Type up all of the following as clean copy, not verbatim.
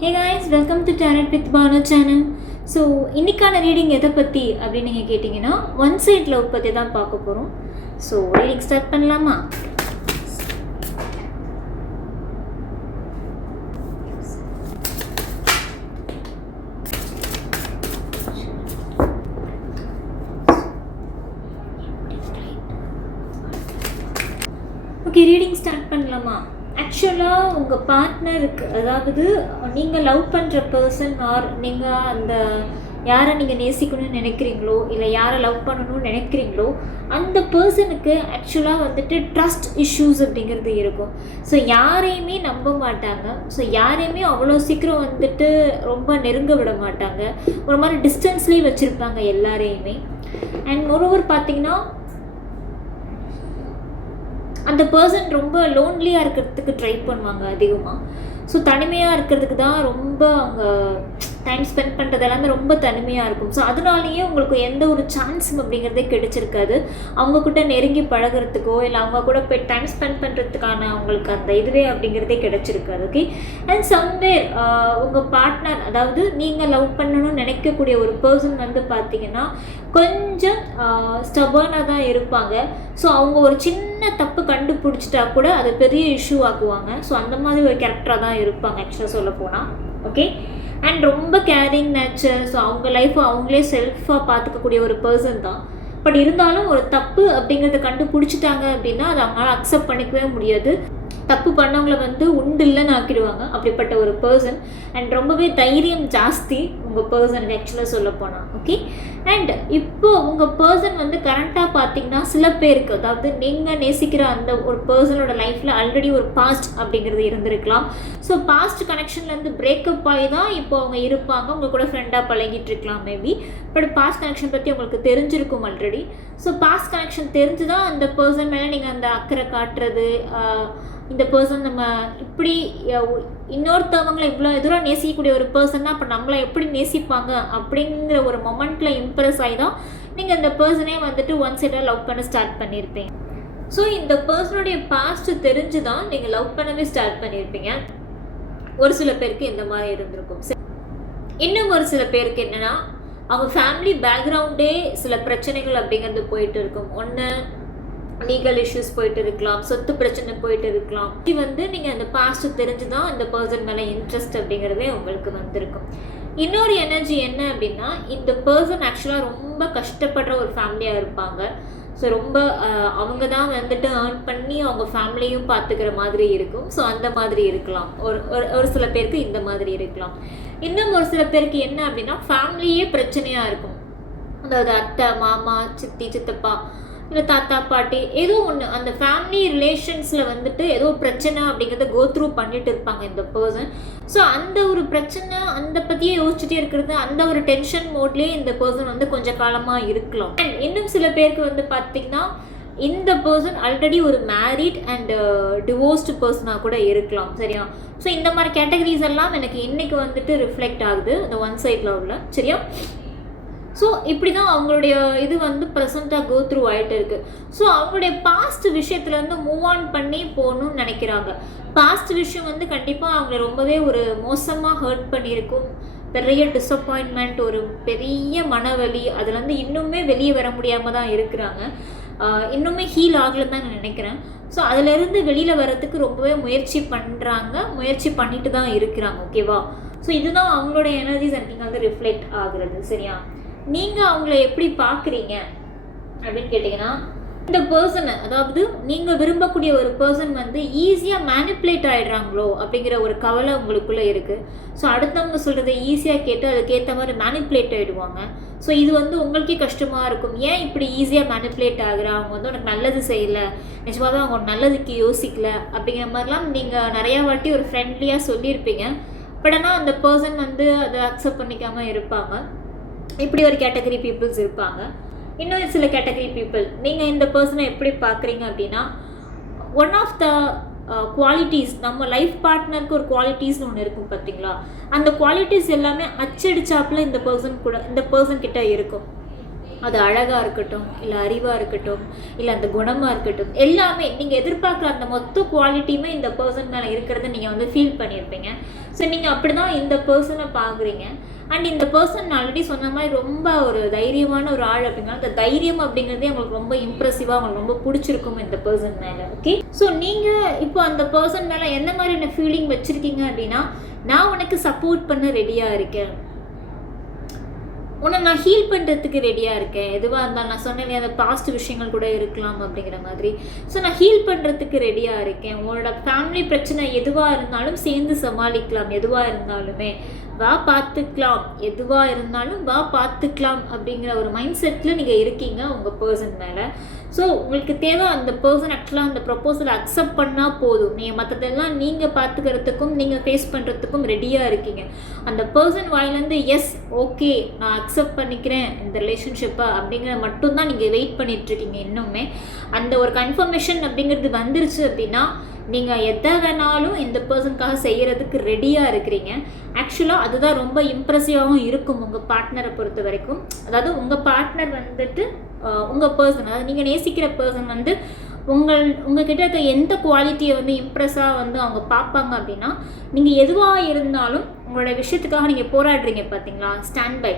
Hey guys, welcome to tarot with Banu channel. So இன்றைக்கான reading எதை பற்றி அப்படின்னு நீங்கள் கேட்டிங்கன்னா ஒன் சைட் லவ் பற்றி தான் பார்க்க போகிறோம். ஸோ ரீடிங் ஸ்டார்ட் பண்ணலாமா? ஓகே, ரீடிங் ஸ்டார்ட் பண்ணலாமா? ஆக்சுவலாக உங்கள் பார்ட்னருக்கு, அதாவது நீங்கள் லவ் பண்ணுற பர்சன் ஆர் நீங்கள் அந்த யாரை நீங்கள் நேசிக்கணும்னு நினைக்கிறீங்களோ இல்லை யாரை லவ் பண்ணணும்னு நினைக்கிறீங்களோ அந்த பர்சனுக்கு ஆக்சுவலாக வந்துட்டு ட்ரஸ்ட் இஷ்யூஸ் அப்படிங்கிறது இருக்கும். ஸோ யாரையுமே நம்ப மாட்டாங்க. ஸோ யாரையுமே அவ்வளோ சீக்கிரம் வந்துட்டு ரொம்ப நெருங்க விட மாட்டாங்க. ஒரு மாதிரி டிஸ்டன்ஸ்லேயே வச்சுருப்பாங்க எல்லாரையுமே. அண்ட் மோரோவர் பார்த்தீங்கன்னா அந்த பர்சன் ரொம்ப லோன்லியாக இருக்கிறதுக்கு ட்ரை பண்ணுவாங்க அதிகமாக. ஸோ தனிமையாக இருக்கிறதுக்கு தான் ரொம்ப அவங்க டைம் ஸ்பெண்ட் பண்ணுறது எல்லாமே ரொம்ப தனிமையாக இருக்கும். ஸோ அதனாலேயே உங்களுக்கு எந்த ஒரு சான்ஸும் அப்படிங்கிறதே கிடைச்சிருக்காது அவங்கக்கிட்ட நெருங்கி பழகிறதுக்கோ இல்லை அவங்க கூட போய் டைம் ஸ்பெண்ட் பண்ணுறதுக்கான அவங்களுக்கு அந்த இதுவே அப்படிங்கிறதே கிடைச்சிருக்காது. ஓகே, அண்ட் சம்வேர் உங்கள் பார்ட்னர், அதாவது நீங்கள் லவ் பண்ணணும்னு நினைக்கக்கூடிய ஒரு பர்சன் வந்து பார்த்தீங்கன்னா கொஞ்சம் ஸ்டபர்னாக தான் இருப்பாங்க. ஸோ அவங்க ஒரு சின்ன தப்பு கண்டுபிடிச்சிட்டா கூட அது பெரிய இஷ்யூ ஆக்குவாங்க. ஸோ அந்த மாதிரி ஒரு கேரக்டராக தான் இருப்பாங்க ஆக்சுவலாக சொல்ல போனால். ஓகே, அண்ட் ரொம்ப கேரிங் நேச்சர். ஸோ அவங்க லைஃப்பை அவங்களே செல்ஃபாக பார்த்துக்கக்கூடிய ஒரு பர்சன் தான். பட் இருந்தாலும் ஒரு தப்பு அப்படிங்கிறத கண்டுபிடிச்சிட்டாங்க அப்படின்னா அதை அவங்களால அக்செப்ட் பண்ணிக்கவே முடியாது. தப்பு பண்ணவங்களை வந்து உண்டு இல்லைன்னு ஆக்கிடுவாங்க அப்படிப்பட்ட ஒரு பர்சன். அண்ட் ரொம்பவே தைரியம் ஜாஸ்தி உங்கள் பர்சனுக்கு ஆக்சுவலாக சொல்ல போனால். ஓகே, அண்ட் இப்போ உங்கள் பர்சன் வந்து கரண்ட்டாக பார்த்தீங்கன்னா சில பேருக்கு, அதாவது நீங்கள் நேசிக்கிற அந்த ஒரு பர்சனோட லைஃப்பில் ஆல்ரெடி ஒரு பாஸ்ட் அப்படிங்கிறது இருந்திருக்கலாம். ஸோ பாஸ்ட் கனெக்ஷன்லேருந்து பிரேக்கப் ஆகி தான் இப்போ அவங்க இருப்பாங்க. உங்கள் கூட ஃப்ரெண்டாக பழகிட்டு இருக்கலாம் மேபி. பட் பாஸ்ட் கனெக்ஷன் பற்றி உங்களுக்கு தெரிஞ்சிருக்கும் ஆல்ரெடி. ஸோ பாஸ்ட் கனெக்ஷன் தெரிஞ்சு தான் அந்த பர்சன் மேலே நீங்கள் அந்த அக்கறை காட்டுறது, இந்த பர்சன் நம்ம இப்படி இன்னொருத்தவங்களை இவ்வளோ எதிராக நேசிக்கக்கூடிய ஒரு பர்சன்னா அப்போ நம்மளை எப்படி நேசிப்பாங்க அப்படிங்கிற ஒரு மொமெண்ட்டில் இம்ப்ரெஸ் ஆகி தான் நீங்கள் இந்த பர்சனே வந்துட்டு ஒன் சைடாக லவ் பண்ண ஸ்டார்ட் பண்ணியிருப்பீங்க. ஸோ இந்த பர்சனுடைய பாஸ்ட் தெரிஞ்சு தான் நீங்கள் லவ் பண்ணவே ஸ்டார்ட் பண்ணியிருப்பீங்க. ஒரு சில பேருக்கு இந்த மாதிரி இருந்திருக்கும். இன்னும் ஒரு சில பேருக்கு என்னென்னா அவங்க ஃபேமிலி பேக்ரவுண்டே சில பிரச்சனைகள் அப்படிங்கிறது போயிட்டு இருக்கும். ஒன்று லீகல் இஷ்யூஸ் போயிட்டு இருக்கலாம், சொத்து பிரச்சனை போயிட்டு இருக்கலாம். இது வந்து நீங்கள் அந்த பாஸ்ட் தெரிஞ்சு தான் இந்த பர்சன் மேலே இன்ட்ரெஸ்ட் அப்படிங்கிறதே உங்களுக்கு வந்திருக்கும். இன்னொரு எனர்ஜி என்ன அப்படின்னா, இந்த பர்சன் ஆக்சுவலாக ரொம்ப கஷ்டப்படுற ஒரு ஃபேமிலியாக இருப்பாங்க. ஸோ ரொம்ப அவங்க தான் வந்துட்டு ஏர்ன் பண்ணி அவங்க ஃபேமிலியும் பார்த்துக்கிற மாதிரி இருக்கும். ஸோ அந்த மாதிரி இருக்கலாம். ஒரு சில பேருக்கு இந்த மாதிரி இருக்கலாம். இன்னும் ஒரு சில பேருக்கு என்ன அப்படின்னா ஃபேமிலியே பிரச்சனையாக இருக்கும். அதாவது அத்தை, மாமா, சித்தி, சித்தப்பா, இல்லை தாத்தா, பாட்டி, ஏதோ ஒன்று அந்த ஃபேமிலி ரிலேஷன்ஸில் வந்துட்டு ஏதோ பிரச்சனை அப்படிங்கிறத கோ த்ரூ பண்ணிட்டு இருப்பாங்க இந்த பர்சன். ஸோ அந்த ஒரு பிரச்சனை அந்த பற்றியே யோசிச்சுட்டே இருக்கிறது, அந்த ஒரு டென்ஷன் மோட்லேயே இந்த பர்சன் வந்து கொஞ்சம் காலமாக இருக்கலாம். அண்ட் இன்னும் சில பேருக்கு வந்து பார்த்திங்கன்னா இந்த பர்சன் ஆல்ரெடி ஒரு மேரிட் அண்ட் டிவோர்ஸ்டு பர்சனாக கூட இருக்கலாம். சரியா? ஸோ இந்த மாதிரி கேட்டகரிஸ் எல்லாம் எனக்கு இன்றைக்கி வந்துட்டு ரிஃப்ளெக்ட் ஆகுது இந்த ஒன் சைட் லவ்வில். சரியா? ஸோ இப்படி தான் அவங்களுடைய இது வந்து ப்ரெசண்ட்டாக கோ த்ரூ ஆகிட்டு இருக்குது. ஸோ அவங்களுடைய பாஸ்ட் விஷயத்துலேருந்து மூவ் ஆன் பண்ணி போகணும்னு நினைக்கிறாங்க. பாஸ்ட் விஷயம் வந்து கண்டிப்பாக அவங்களை ரொம்பவே ஒரு மோசமாக ஹர்ட் பண்ணியிருக்கும். பெரிய டிஸப்பாயின்மெண்ட், ஒரு பெரிய மனவலி, அதுலேருந்து இன்னுமே வெளியே வர முடியாமல் தான் இருக்கிறாங்க. இன்னுமே ஹீல் ஆகலைன்னு தான் நான் நினைக்கிறேன். ஸோ அதிலேருந்து வெளியில் வர்றதுக்கு ரொம்பவே முயற்சி பண்ணிட்டு தான் இருக்கிறாங்க. ஓகேவா? ஸோ இதுதான் அவங்களோட எனர்ஜிஸ் எனக்கு வந்து ரிஃப்ளெக்ட் ஆகுறது. சரியா? நீங்கள் அவங்கள எப்படி பார்க்குறீங்க அப்படின்னு கேட்டிங்கன்னா, இந்த பர்சனை, அதாவது நீங்கள் விரும்பக்கூடிய ஒரு பர்சன் வந்து ஈஸியாக மேனிப்புலேட் ஆகிடுறாங்களோ அப்படிங்கிற ஒரு கவலை உங்களுக்குள்ளே இருக்குது. ஸோ அடுத்தவங்க சொல்கிறத ஈஸியாக கேட்டு அதுக்கேற்ற மாதிரி மேனிப்புலேட் ஆகிடுவாங்க. ஸோ இது வந்து உங்களுக்கே கஷ்டமாக இருக்கும். ஏன் இப்படி ஈஸியாக மேனிப்புலேட் ஆகுறா, அவங்க வந்து உனக்கு நல்லது செய்யலை, நிஜமாகவே அவங்க நல்லதுக்கு யோசிக்கல அப்படிங்கிற மாதிரிலாம் நீங்கள் நிறையா வாட்டி ஒரு ஃப்ரெண்ட்லியாக சொல்லியிருப்பீங்க. பட் ஆனால் அந்த பர்சன் வந்து அதை அக்செப்ட் பண்ணிக்காமல் இருப்பாங்க. இப்படி ஒரு கேட்டகரி பீப்புள்ஸ் இருப்பாங்க. இன்னும் சில கேட்டகரி பீப்புள், நீங்கள் இந்த பர்சனை எப்படி பார்க்குறீங்க அப்படின்னா, ஒன் ஆஃப் த குவாலிட்டிஸ், நம்ம லைஃப் பார்ட்னருக்கு ஒரு குவாலிட்டிஸ்னு ஒன்று இருக்கும் பார்த்தீங்களா, அந்த குவாலிட்டிஸ் எல்லாமே அச்சடிச்சாப்பில் இந்த பர்சன் கிட்ட இருக்கும். அது அழகாக இருக்கட்டும், இல்லை அறிவாக இருக்கட்டும், இல்லை அந்த குணமாக இருக்கட்டும், எல்லாமே நீங்கள் எதிர்பார்க்குற அந்த மொத்த குவாலிட்டியுமே இந்த பர்சன் மேலே இருக்கிறத நீங்கள் வந்து ஃபீல் பண்ணியிருப்பீங்க. ஸோ நீங்கள் அப்படி தான் இந்த பர்சனை பார்க்குறீங்க. அண்ட் இந்த பர்சன் ஆல்ரெடி சொன்ன மாதிரி ரொம்ப ஒரு தைரியமான ஒரு ஆள் அப்படின்னா அந்த தைரியம் அப்படிங்கிறதே உங்களுக்கு ரொம்ப இம்ப்ரெசிவாக உங்களுக்கு ரொம்ப பிடிச்சிருக்கும் இந்த பர்சன் மேலே. ஓகே, ஸோ நீங்கள் இப்போ அந்த பர்சன் மேலே எந்த மாதிரியான ஃபீலிங் வச்சுருக்கீங்க அப்படின்னா, நான் உனக்கு சப்போர்ட் பண்ண ரெடியாக இருக்கேன், உன்னை நான் ஹீல் பண்ணுறதுக்கு ரெடியாக இருக்கேன், எதுவாக இருந்தாலும் நான் சொன்னேன் அந்த பாஸ்ட் விஷயங்கள் கூட இருக்கலாம் அப்படிங்கிற மாதிரி. ஸோ நான் ஹீல் பண்ணுறதுக்கு ரெடியாக இருக்கேன், உன்னோட ஃபேமிலி பிரச்சனை எதுவாக இருந்தாலும் சேர்ந்து சமாளிக்கலாம், எதுவாக இருந்தாலுமே வா பார்த்துக்கலாம், எதுவாக இருந்தாலும் வா பார்த்துக்கலாம் அப்படிங்கிற ஒரு மைண்ட் செட்டில் நீங்கள் இருக்கீங்க உங்கள் பர்சன் மேலே. ஸோ உங்களுக்கு தேவை அந்த பர்சன் ஆக்சுவலாக அந்த ப்ரப்போசலை அக்செப்ட் பண்ணால் போதும். நீங்கள் மற்றதெல்லாம் நீங்கள் பார்த்துக்கிறதுக்கும் நீங்கள் ஃபேஸ் பண்ணுறதுக்கும் ரெடியாக இருக்கீங்க. அந்த பர்சன் வாயிலேருந்து எஸ் ஓகே நான் அக்செப்ட் பண்ணிக்கிறேன் இந்த ரிலேஷன்ஷிப்பை அப்படிங்கிற மட்டும்தான் நீங்கள் வெயிட் பண்ணிகிட்ருக்கீங்க. இன்னுமே அந்த ஒரு கன்ஃபர்மேஷன் அப்படிங்கிறது வந்துருச்சு அப்படின்னா நீங்கள் எதை வேணாலும் இந்த பர்சனுக்காக செய்கிறதுக்கு ரெடியாக இருக்கிறீங்க. ஆக்சுவலாக அதுதான் ரொம்ப இம்ப்ரெசிவாகவும் இருக்கும் உங்கள் பார்ட்னரை பொறுத்த வரைக்கும். அதாவது உங்கள் பார்ட்னர் வந்துட்டு உங்கள் பர்சன், அதாவது நீங்கள் நேசிக்கிற பர்சன் வந்து உங்ககிட்ட இருக்க எந்த குவாலிட்டியை வந்து இம்ப்ரெஸ்ஸாக வந்து அவங்க பார்ப்பாங்க அப்படின்னா, நீங்கள் எதுவாக இருந்தாலும் உங்களோட விஷயத்துக்காக நீங்கள் போராடுறீங்க பார்த்தீங்களா, ஸ்டாண்ட் பை.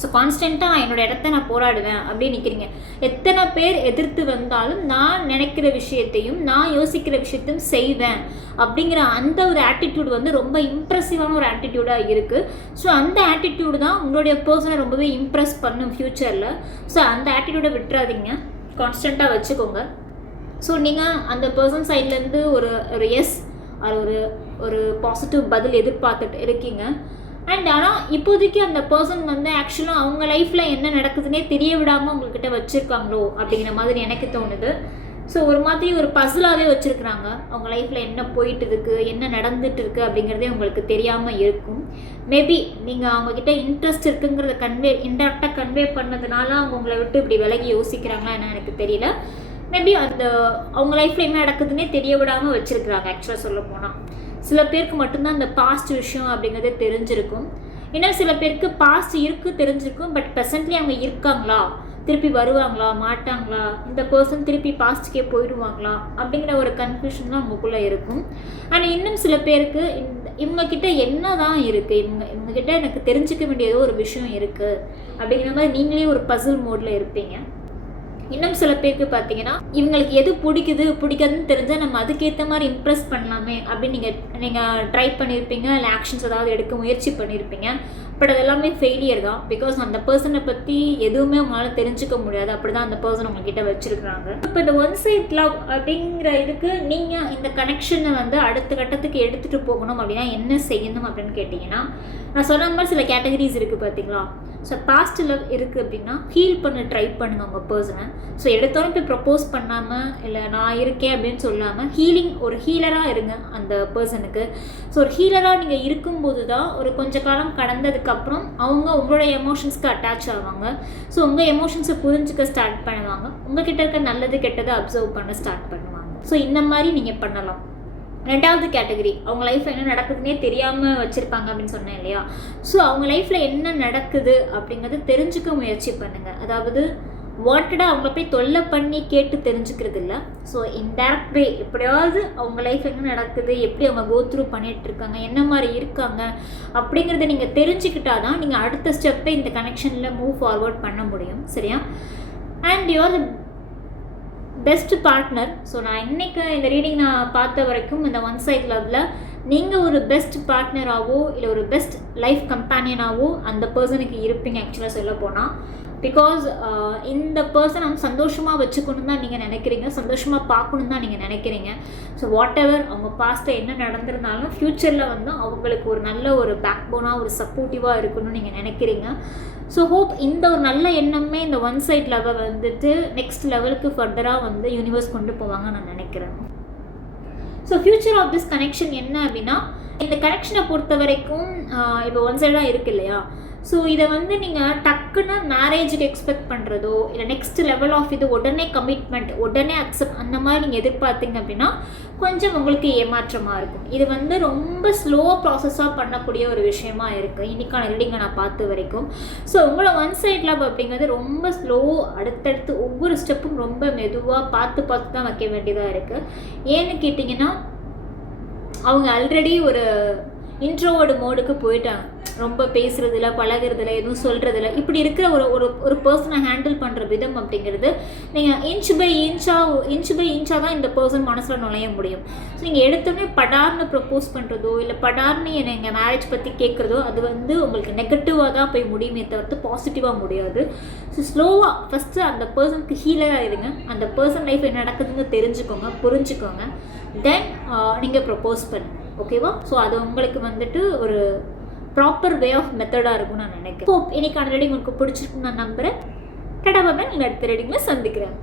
ஸோ கான்ஸ்டண்ட்டாக நான் என்னோடய இடத்த நான் போராடுவேன் அப்படின்னு நிற்கிறீங்க. எத்தனை பேர் எதிர்த்து வந்தாலும் நான் நினைக்கிற விஷயத்தையும் நான் யோசிக்கிற விஷயத்தையும் செய்வேன் அப்படிங்கிற அந்த ஒரு ஆட்டிடியூட் வந்து ரொம்ப இம்ப்ரெசிவான ஒரு ஆட்டிடியூடாக இருக்குது. ஸோ அந்த ஆட்டிடியூடு தான் உங்களுடைய பர்சனை ரொம்பவே இம்ப்ரெஸ் பண்ணும் ஃப்யூச்சரில். ஸோ அந்த ஆட்டிடியூடை விட்டுறாதீங்க, கான்ஸ்டண்ட்டாக வச்சுக்கோங்க. ஸோ நீங்கள் அந்த பர்சன் சைட்லேருந்து ஒரு எஸ் ஒரு பாசிட்டிவ் பதில் எதிர்பார்த்துட்டு இருக்கீங்க. அண்ட் ஆனால் இப்போதைக்கு அந்த பர்சன் வந்து ஆக்சுவலாக அவங்க லைஃப்பில் என்ன நடக்குதுன்னே தெரிய விடாமல் உங்கள்கிட்ட வச்சுருக்காங்களோ அப்படிங்கிற மாதிரி எனக்கு தோணுது. ஸோ ஒரு மாதிரி ஒரு பசிலாகவே வச்சுருக்குறாங்க. அவங்க லைஃப்பில் என்ன போயிட்டு இருக்குது, என்ன நடந்துட்டு இருக்குது அப்படிங்கிறதே உங்களுக்கு தெரியாமல் இருக்கும். மேபி நீங்கள் அவங்கக்கிட்ட இன்ட்ரெஸ்ட் இருக்குங்கிறத இன்டெரக்டாக கன்வே பண்ணதுனால அவங்க உங்களை விட்டு இப்படி விலகி யோசிக்கிறாங்களா என்ன எனக்கு தெரியல. மேபி அவங்க லைஃப்பில் என்ன நடக்குதுன்னே தெரிய விடாமல் வச்சுருக்குறாங்க. ஆக்சுவலாக சொல்ல போனால் சில பேருக்கு மட்டும்தான் அந்த பாஸ்ட் விஷயம் அப்படிங்கிறதே தெரிஞ்சிருக்கும். இன்னும் சில பேருக்கு பாஸ்ட் தெரிஞ்சிருக்கும், பட் ப்ரெசென்ட்லி அவங்க இருக்காங்களா, திருப்பி வருவாங்களா மாட்டாங்களா, இந்த பர்சன் திருப்பி பாஸ்ட்டுக்கே போயிடுவாங்களா அப்படிங்கிற ஒரு கன்ஃபியூஷன் தான் உங்களுக்குள்ளே இருக்கும். ஆனால் இன்னும் சில பேருக்கு இவங்கக்கிட்ட என்ன தான் இருக்குது, இவங்கக்கிட்ட எனக்கு தெரிஞ்சிக்க வேண்டிய ஒரு விஷயம் இருக்குது அப்படிங்கிற மாதிரி நீங்களே ஒரு பசில் மோடில் இருப்பீங்க. இன்னும் சில பேருக்கு பார்த்தீங்கன்னா இவங்களுக்கு எது பிடிக்காதுன்னு தெரிஞ்சால் நம்ம அதுக்கேற்ற மாதிரி இம்ப்ரெஸ் பண்ணலாமே அப்படின்னு நீங்கள் ட்ரை பண்ணியிருப்பீங்க, இல்லை ஆக்ஷன்ஸ் ஏதாவது எடுக்க முயற்சி பண்ணியிருப்பீங்க. பட் அது எல்லாமே ஃபெயிலியர் தான். பிகாஸ் அந்த பர்சனை பற்றி எதுவுமே உங்களால் தெரிஞ்சுக்க முடியாது, அப்படி தான் அந்த பர்சன் உங்ககிட்ட வச்சுருக்குறாங்க. இப்போ இந்த ஒன் சைட் லவ் அப்படிங்கிற இதுக்கு நீங்கள் இந்த கனெக்ஷனை வந்து அடுத்த கட்டத்துக்கு எடுத்துகிட்டு போகணும் அப்படின்னா என்ன செய்யணும் அப்படின்னு கேட்டிங்கன்னா, நான் சொன்ன மாதிரி சில கேட்டகரிஸ் இருக்குது பார்த்தீங்களா. ஸோ பாஸ்ட் லவ் இருக்குது அப்படின்னா ஹீல் பண்ண ட்ரை பண்ணுங்கள் உங்கள் பர்சனை. ஸோ எடுத்தோன்னு போய் ப்ரப்போஸ் பண்ணாமல் இல்லை நான் இருக்கேன் அப்படின்னு சொல்லாமல் ஒரு ஹீலராக இருங்க அந்த பர்சனுக்கு. ஸோ ஒரு ஹீலராக நீங்கள் இருக்கும்போது தான் ஒரு கொஞ்ச காலம் கடந்ததுக்கப்புறம் அவங்க உங்களோட எமோஷன்ஸ்க்கு அட்டாச் ஆவாங்க. ஸோ உங்கள் எமோஷன்ஸை புரிஞ்சுக்க ஸ்டார்ட் பண்ணுவாங்க, உங்ககிட்ட இருக்க நல்லது கெட்டதை அப்சர்வ் பண்ண ஸ்டார்ட் பண்ணுவாங்க. ஸோ இந்த மாதிரி நீங்கள் பண்ணலாம். ரெண்டாவது கேட்டகரி, அவங்க லைஃப்பில் என்ன நடக்குதுன்னே தெரியாமல் வச்சுருப்பாங்க அப்படின்னு சொன்னேன் இல்லையா. ஸோ அவங்க லைஃப்பில் என்ன நடக்குது அப்படிங்கிறது தெரிஞ்சுக்க முயற்சி பண்ணுங்கள். அதாவது வாண்டடாக அவங்கள போய் தொல்லை பண்ணி கேட்டு தெரிஞ்சுக்கிறது இல்லை. ஸோ இன்டேரக்ட் வே எப்படியாவது அவங்க லைஃப் என்ன நடக்குது, எப்படி அவங்க கோ த்ரூ பண்ணிகிட்ருக்காங்க, என்ன மாதிரி இருக்காங்க அப்படிங்கிறத நீங்கள் தெரிஞ்சுக்கிட்டா தான் நீங்கள் அடுத்த ஸ்டெப்பை இந்த கனெக்ஷனில் மூவ் ஃபார்வர்ட் பண்ண முடியும். சரியா? And you are the best partner. So நான் இன்றைக்கி இந்த ரீடிங் நான் பார்த்த வரைக்கும் இந்த ஒன் சைட் லவ்வில் நீங்கள் ஒரு பெஸ்ட் பார்ட்னராகவோ இல்லை ஒரு பெஸ்ட் லைஃப் கம்பேனியனாகவோ அந்த பர்சனுக்கு இருப்பீங்க ஆக்சுவலாக சொல்ல போனால். பிகாஸ் இந்த பர்சன் அவங்க சந்தோஷமாக வச்சுக்கணும் தான் நீங்கள் நினைக்கிறீங்க, சந்தோஷமாக பார்க்கணும் தான் நீங்கள் நினைக்கிறீங்க. ஸோ வாட் எவர் அவங்க பாஸ்ட்டில் என்ன நடந்திருந்தாலும் ஃப்யூச்சரில் வந்து அவங்களுக்கு ஒரு நல்ல ஒரு பேக் போனாக ஒரு சப்போர்ட்டிவாக இருக்கணும்னு நீங்கள் நினைக்கிறீங்க. ஸோ ஹோப் இந்த ஒரு நல்ல எண்ணமே இந்த ஒன் சைட் லவ்வை வந்துட்டு நெக்ஸ்ட் லெவலுக்கு ஃபர்தராக வந்து யூனிவர்ஸ் கொண்டு போவாங்க நான் நினைக்கிறேன். So future of this connection என்ன அப்படின்னா, இந்த கனெக்ஷனை பொறுத்த வரைக்கும் இப்போ ஒன் சைடாக இருக்குது இல்லையா. ஸோ இதை வந்து நீங்கள் டக்குன்னு மேரேஜுக்கு எக்ஸ்பெக்ட் பண்ணுறதோ இல்லை நெக்ஸ்ட் லெவல் ஆஃப் இது உடனே கமிட்மெண்ட் உடனே அக்செப்ட் அந்த மாதிரி நீங்கள் எதிர்பார்த்தீங்க அப்படின்னா கொஞ்சம் உங்களுக்கு ஏமாற்றமாக இருக்கும். இது வந்து ரொம்ப ஸ்லோ ப்ராசஸாக பண்ணக்கூடிய ஒரு விஷயமா இருக்குது இன்றைக்கான ரீடிங்கை நான் பார்த்த வரைக்கும். ஸோ உங்களை ஒன் சைட் லவ் அப்படிங்கிறது ரொம்ப ஸ்லோ, அடுத்தடுத்து ஒவ்வொரு ஸ்டெப்பும் ரொம்ப மெதுவாக பார்த்து பார்த்து தான் வைக்க வேண்டியதாக இருக்குது. ஏன்னு கேட்டிங்கன்னா அவங்க ஆல்ரெடி ஒரு இன்ட்ரோவர்டு மோடுக்கு போயிட்டாங்க. ரொம்ப பேசுகிறதில்ல, பழகிறதில்ல, எதுவும் சொல்கிறதில்ல. இப்படி இருக்கிற ஒரு பர்சனை ஹேண்டில் பண்ணுற விதம் அப்படிங்கிறது நீங்கள் இன்ச் பை இன்ச்சாக தான் இந்த பர்சன் மனசில் நுழைய முடியும். ஸோ நீங்கள் எடுத்தோடனே படார்னு ப்ரப்போஸ் பண்ணுறதோ இல்லை படார்னு எங்கள் மேரேஜ் பற்றி கேட்குறதோ அது வந்து உங்களுக்கு நெகட்டிவாக தான் போய் முடியுமே தவிர்த்து பாசிட்டிவாக முடியாது. ஸோ ஸ்லோவாக ஃபஸ்ட்டு அந்த பர்சனுக்கு ஹீலராக இருங்க, அந்த பர்சன் லைஃப் என்ன நடக்குதுன்னு தெரிஞ்சுக்கோங்க, புரிஞ்சுக்கோங்க. தென் நீங்கள் ப்ரப்போஸ் பண்ணுங்க. ஓகேவா? ஸோ அது உங்களுக்கு வந்துட்டு ஒரு ப்ராப்பர் வே ஆஃப் மெத்தடாக இருக்கும்னு நான் நினைக்கிறேன். இன்னைக்கான ரீடிங் உங்களுக்கு பிடிச்சிருக்குன்னு நான் நம்புகிறேன். டடா பாய், நீங்கள் அடுத்த ரீடிங்கில் சந்திக்கிறேன்.